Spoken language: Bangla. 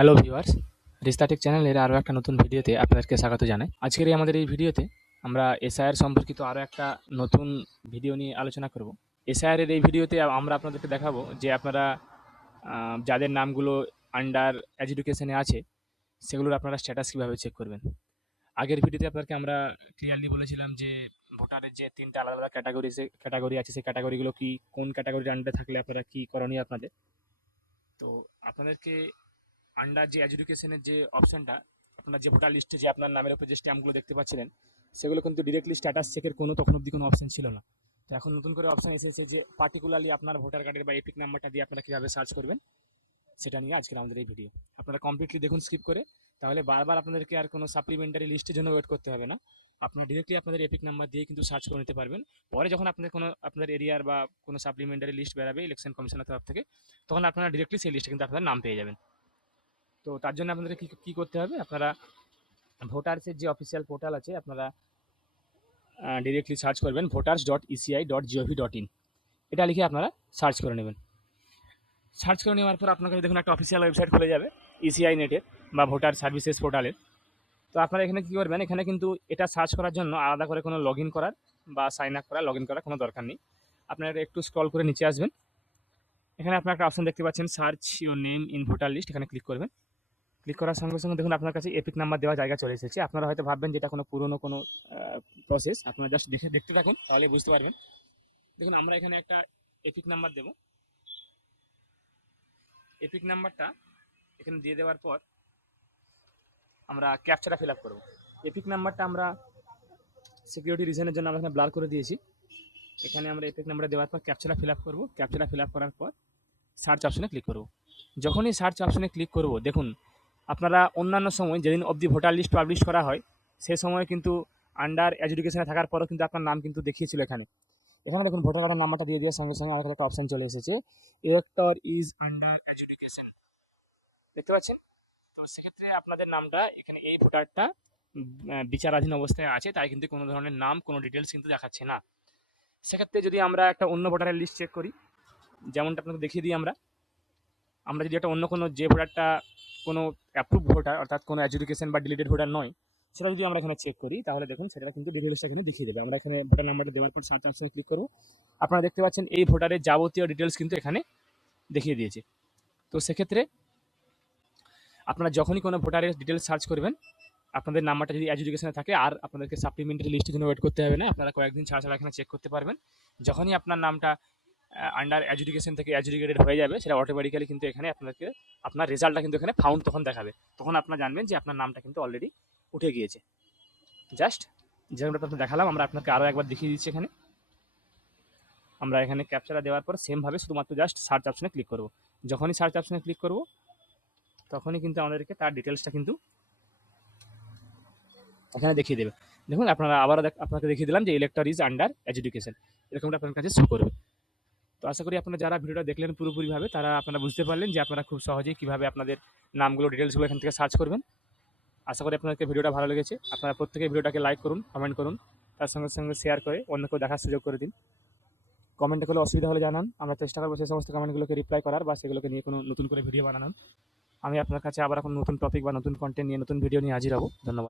হ্যালো ভিউয়ার্স, রিস্তাটেক চ্যানেলের আরও একটা নতুন ভিডিওতে আপনাদেরকে স্বাগত জানাই। আজকের আমাদের এই ভিডিওতে আমরা এসআইআর সম্পর্কিত আরও একটা নতুন ভিডিও নিয়ে আলোচনা করব। এসআইআর এর এই ভিডিওতে আমরা আপনাদেরকে দেখাবো যে আপনারা যাদের নামগুলো আন্ডার এডুকেশনে আছে সেগুলোর আপনারা স্ট্যাটাস কীভাবে চেক করবেন। আগের ভিডিওতে আপনাদেরকে আমরা ক্লিয়ারলি বলেছিলাম যে ভোটারের যে ৩টা আলাদা আলাদা ক্যাটাগরি আছে সেই ক্যাটাগরিগুলো কি, কোন ক্যাটাগরির আন্ডারে থাকলে আপনারা কী করণীয় আপনাদের। তো আপনাদেরকে আন্ডার যে এডুকেশনের যে অপশনটা, আপনার যে ভোটার লিস্টে যে আপনার নামের উপর যে স্ট্যাম্পগুলো দেখতে পাচ্ছিলেন সেগুলো কিন্তু ডিরেক্টলি স্ট্যাটাস চেকের তখন অবধি কোনো অপশন ছিল না। তো এখন নতুন করে অপশন এসেছে যে পার্টিকুলারলি আপনার ভোটার কার্ডের বা এপিক নাম্বারটা দিয়ে আপনারা কীভাবে সার্চ করবেন সেটা নিয়ে আজকের আমাদের এই ভিডিও। আপনারা কমপ্লিটলি দেখুন স্কিপ করে, তাহলে বারবার আপনাদেরকে আর কোনো সাপ্লিমেন্টারি লিস্টের জন্য ওয়েট করতে হবে না। আপনি ডিরেক্টলি আপনাদের এপিক নাম্বার দিয়ে কিন্তু সার্চ করে নিতে পারবেন। পরে যখন আপনাদের এরিয়ার বা কোনো সাপ্লিমেন্টারি লিস্ট বেরাবে ইলেকশন কমিশনের তরফ থেকে, তখন আপনারা ডিরেক্টলি সেই লিস্টে কিন্তু আপনাদের নাম পেয়ে যাবেন। তো তার জন্য আপনাদের কী করতে হবে, আপনারা ভোটার্সের যে অফিসিয়াল পোর্টাল আছে আপনারা ডিরেক্টলি সার্চ করবেন voters.eci.gov.in, এটা লিখে আপনারা সার্চ করে নেবেন। সার্চ করে নেওয়ার পর আপনার কাছে দেখুন একটা অফিসিয়াল ওয়েবসাইট খুলে যাবে ইসিআই নেটের বা ভোটার সার্ভিসেস পোর্টালের। তো আপনারা এখানে কী করবেন, এখানে কিন্তু এটা সার্চ করার জন্য আলাদা করে কোনো লগ ইন করার বা সাইন আপ করার কোনো দরকার নেই। আপনারা একটু স্ক্রল করে নিচে আসবেন, এখানে আপনার একটা অপশন দেখতে পাচ্ছেন search your name in voter list, এখানে ক্লিক করবেন। ক্লিক করার সঙ্গে সঙ্গে দেখুন আপনার কাছে এপিক নাম্বার দেওয়া জায়গা চলে এসেছে। আপনারা হয়তো ভাববেন যে এটা কোনো পুরনো কোনো প্রসেস, আপনারা জাস্ট দেখতে থাকুন তাহলে বুঝতে পারবেন। দেখুন আমরা এখানে একটা এপিক নাম্বার দেব। এপিক নাম্বারটা এখানে দিয়ে দেওয়ার পর আমরা ক্যাপচাটা ফিল আপ করবো। এপিক নাম্বারটা আমরা সিকিউরিটি রিজনের জন্য আমরা এখানে ব্লার করে দিয়েছি। এখানে আমরা এপিক নাম্বারটা দেওয়ার পর ক্যাপচাটা ফিল আপ করবো। ক্যাপচাটা ফিল আপ করার পর সার্চ অপশনে ক্লিক করব। যখনই সার্চ অপশনে ক্লিক করব, দেখুন আপনারা অন্যান্য সময় যেদিন অবধি ভোটার লিস্ট পাবলিশ করা হয় সে সময় কিন্তু আন্ডার এডুকেশনে থাকার পরও কিন্তু আপনার নাম কিন্তু দেখিয়েছিল এখানে। এখানে দেখুন ভোটার কার্ডের নাম্বারটা দিয়ে দেওয়ার সঙ্গে সঙ্গে আরেকটা অপশন চলে এসেছে, ইলেক্টর ইজ আন্ডার এডুকেশন, দেখতে পাচ্ছেন। তো সেক্ষেত্রে আপনাদের নামটা এখানে এই ভোটারটা বিচারাধীন অবস্থায় আছে, তাই কিন্তু কোনো ধরনের নাম কোনো ডিটেলস কিন্তু দেখাচ্ছে না। সেক্ষেত্রে যদি আমরা একটা অন্য ভোটারের লিস্ট চেক করি, যেমনটা আপনাকে দেখিয়ে দিই, আমরা যদি একটা অন্য কোনো যে ভোটারটা কোনো অ্যাপ্রুভ ভোটার অর্থাৎ কোনো এডুকেশন বা ডিলিটেড ভোটার নয় সেটা যদি আমরা এখানে চেক করি, তাহলে দেখুন সেটা কিন্তু ডিটেলসটা এখানে দেখিয়ে দেবে। আমরা এখানে ভোটার নাম্বারটা দেওয়ার পর সার্চ অপশনে ক্লিক করব। আপনারা দেখতে পাচ্ছেন এই ভোটারের যাবতীয় ডিটেলস কিন্তু এখানে দেখিয়ে দিয়েছে। তো সেক্ষেত্রে আপনারা যখনই কোনো ভোটারের ডিটেলস সার্চ করবেন, আপনাদের নাম্বারটা যদি এডুকেশনে থাকে আর আপনাদেরকে সাপ্লিমেন্টারি লিস্টের জন্য ওয়েট করতে হবে না, আপনারা কয়েকদিন ছাড়া এখানে চেক করতে পারবেন। যখনই আপনার নামটা আন্ডার এডুকেশন থেকে এডুকেটেড হয়ে যাবে, সেটা অটোমেটিক্যালি কিন্তু এখানে আপনার রেজাল্টটা কিন্তু এখানে ফাউন্ড তখন দেখাবে। তখন আপনারা জানবেন যে আপনার নামটা কিন্তু অলরেডি উঠে গিয়েছে। জাস্ট যেরকমটা আপনাকে দেখালাম আমরা আপনাকে আরও একবার দেখিয়ে দিচ্ছি। আমরা এখানে ক্যাপচারা দেওয়ার পর সেমভাবে শুধুমাত্র জাস্ট সার্চ অপশনে ক্লিক করব। যখনই সার্চ অপশনে ক্লিক করব তখনই কিন্তু আমাদেরকে তার ডিটেলসটা কিন্তু এখানে দেখিয়ে দেবে। দেখুন আপনারা আবারও আপনাকে দেখিয়ে দিলাম যে ইলেক্টর ইজ আন্ডার এডুকেশন, এরকমটা আপনার কাছে শো করবে। তো আশা করি আপনারা যারা ভিডিওটা দেখলেন পুরোপুরিভাবে তারা আপনারা বুঝতে পারলেন যে আপনারা খুব সহজেই কীভাবে আপনাদের নামগুলো ডিটেলসগুলো এখান থেকে সার্চ করবেন। আশা করি আপনাদেরকে ভিডিওটা ভালো লেগেছে। আপনারা প্রত্যেকে ভিডিওটাকে লাইক করুন, কমেন্ট করুন, তার সঙ্গে সঙ্গে শেয়ার করে অন্যকেও দেখার সুযোগ করে দিন। কমেন্টে কোনো অসুবিধা হলে জানান, আমরা চেষ্টা করবো সেই সমস্ত কমেন্টগুলোকে রিপ্লাই করার বা সেগুলোকে নিয়ে কোনো নতুন করে ভিডিও বানানোর। আমি আপনার কাছে আবার এখন নতুন টপিক বা নতুন কন্টেন্ট নিয়ে নতুন ভিডিও নিয়ে হাজির হব। ধন্যবাদ।